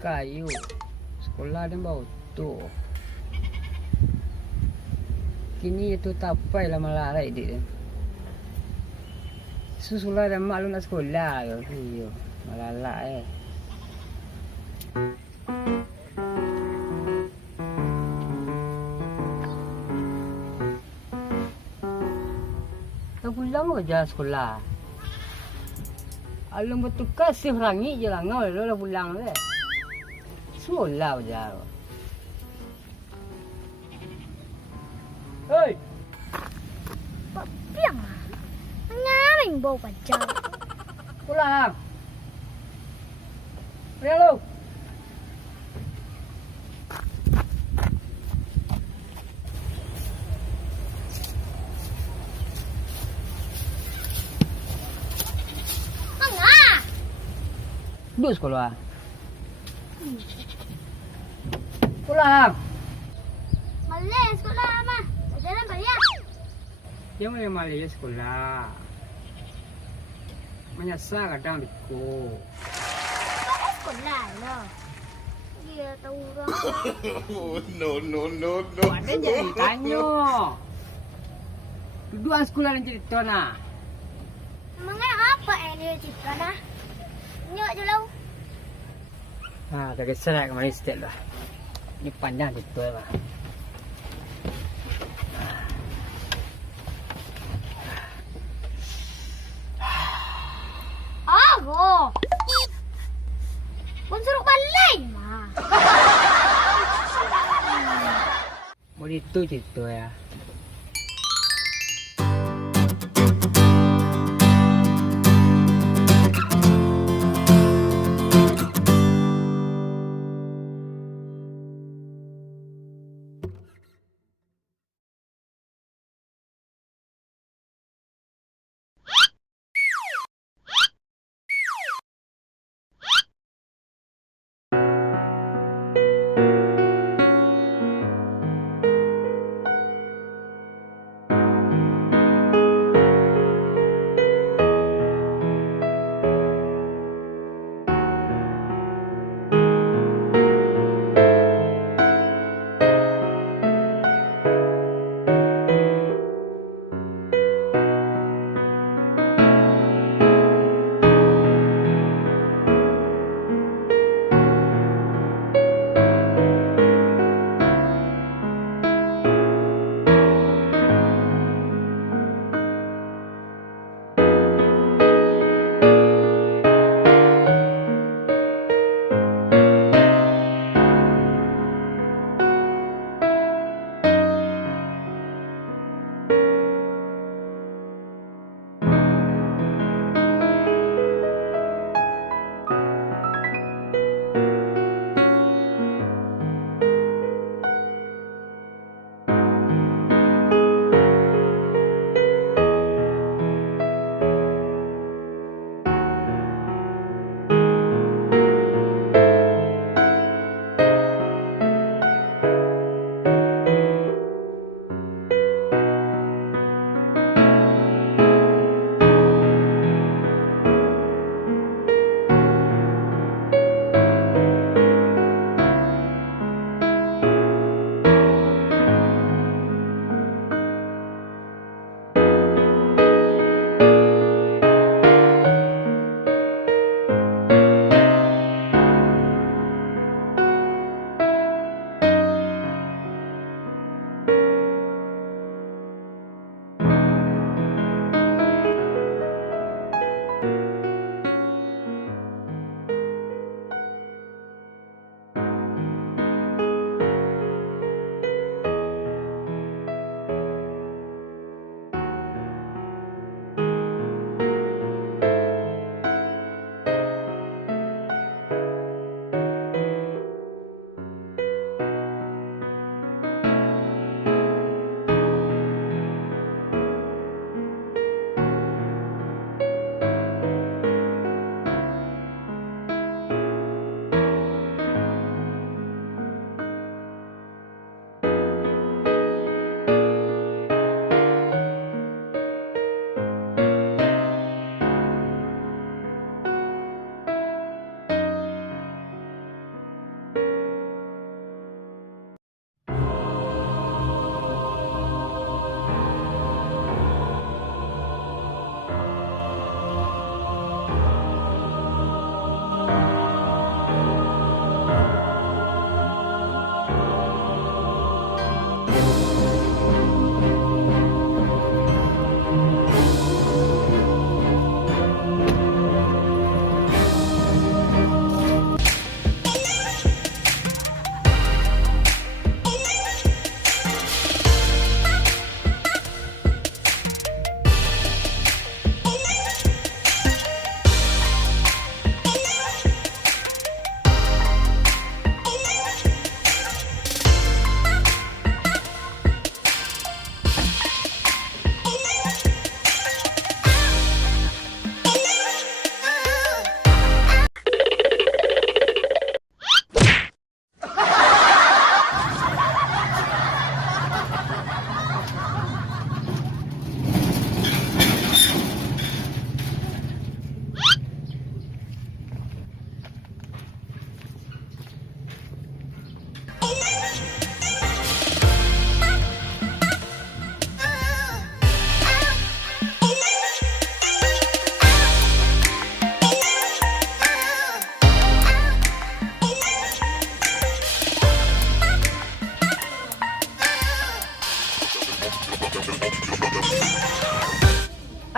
kayu. Sekolah dan bau tu. Kini itu tapai lah malah dia. Susulah dan mak lu nak sekolah tu. Iyo, malah. Kau pulang ke jalan sekolah? Alam betul kasih rangi je lah ngau lah pulang le. Sekolah je. Hei. Piang ah. Ngaring bau pajak. Pulang. Pulang lu. Duduk sekolah. Pulang. Malas sekolah mah. Jalan bayar. Dia boleh malih sekolah. Menyasar kadang diku. Sekolah lah. Dia tahu orang. No. Ada jadi tanya. Duduk sekolah dan cerita nak. Emangnya apa yang dia cipta nah? Nyok je lau. Kagak serak kemari setiap lah. Ini pandang cerita lah. Oh. Pun suruh balai mah. Mau itu cerita ya.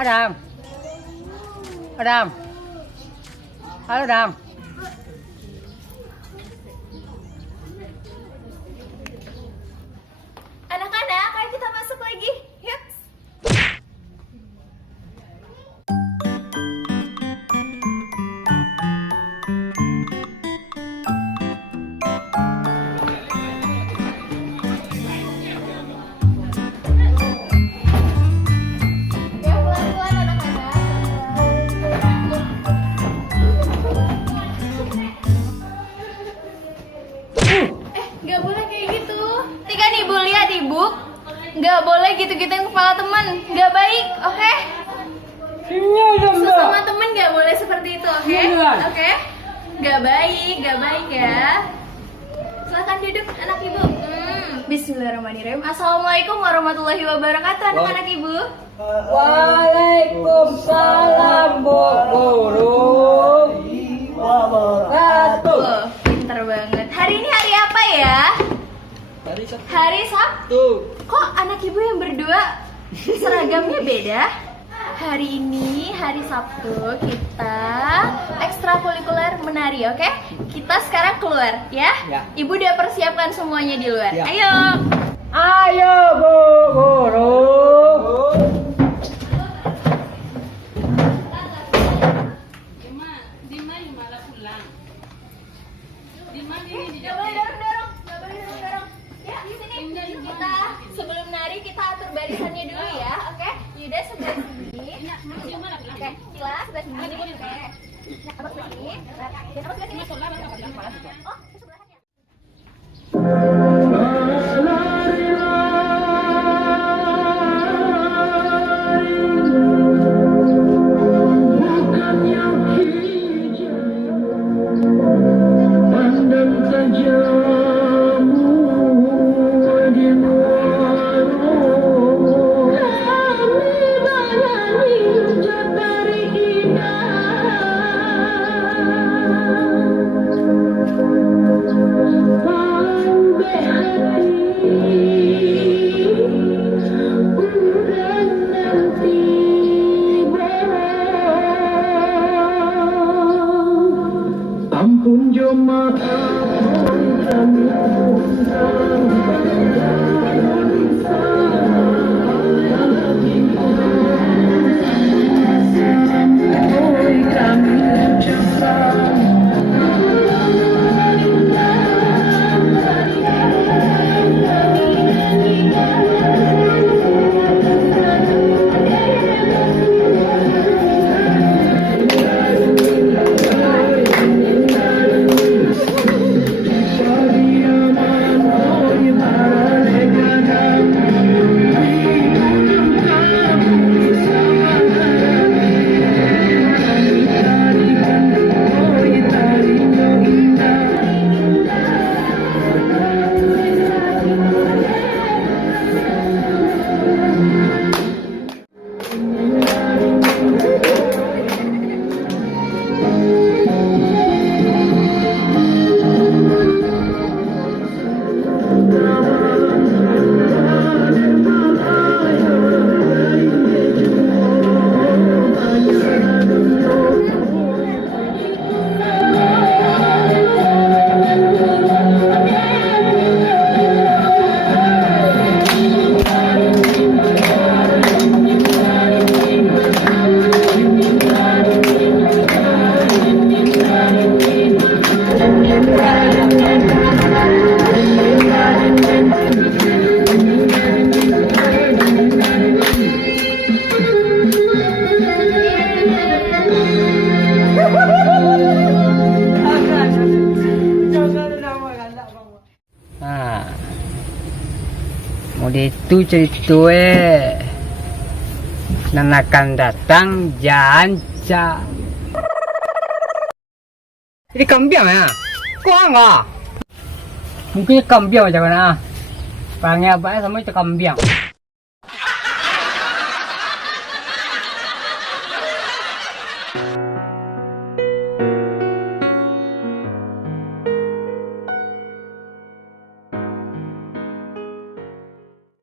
Adam. Adam. Halo, Adam. Anak-anak, ayo kita masuk lagi. Yuk. Ya, pelan-pelan anak-anak. Nggak boleh kayak gitu. Ketika ibu lihat ibu, nggak boleh gitu-gituin kepala teman, nggak baik, oke? Sesama teman nggak boleh seperti itu, oke? Oke? Nggak baik ya. Silakan duduk anak ibu. Bismillahirrahmanirrahim. Assalamualaikum warahmatullahi wabarakatuh anak-anak ibu. Waalaikumsalam, Bu Guru. Wah, pinter banget. Hari ini hari apa ya? Hari Sabtu. Kok anak ibu yang berdua seragamnya beda? Hari ini hari Sabtu kita ekstrakurikuler menari, oke? Kita sekarang keluar ya. Ibu udah persiapkan semuanya di luar. Ayo. Ayo, Bu Guru. Gak boleh dorong-dorong. Ya, di sini kita sebelum nari kita atur barisannya dulu ya, oke? Yuda sebelah sini. Oke, Cila sebelah sini. Oke. Abang sebelah sini. Abang sebelah sini. Oh, sebelahannya. Itu ceritue nan akan datang janca. Ini kambing ya? Kok enggak? Mungkin kambing aja kan ah. Palingnya apa sama itu kambing.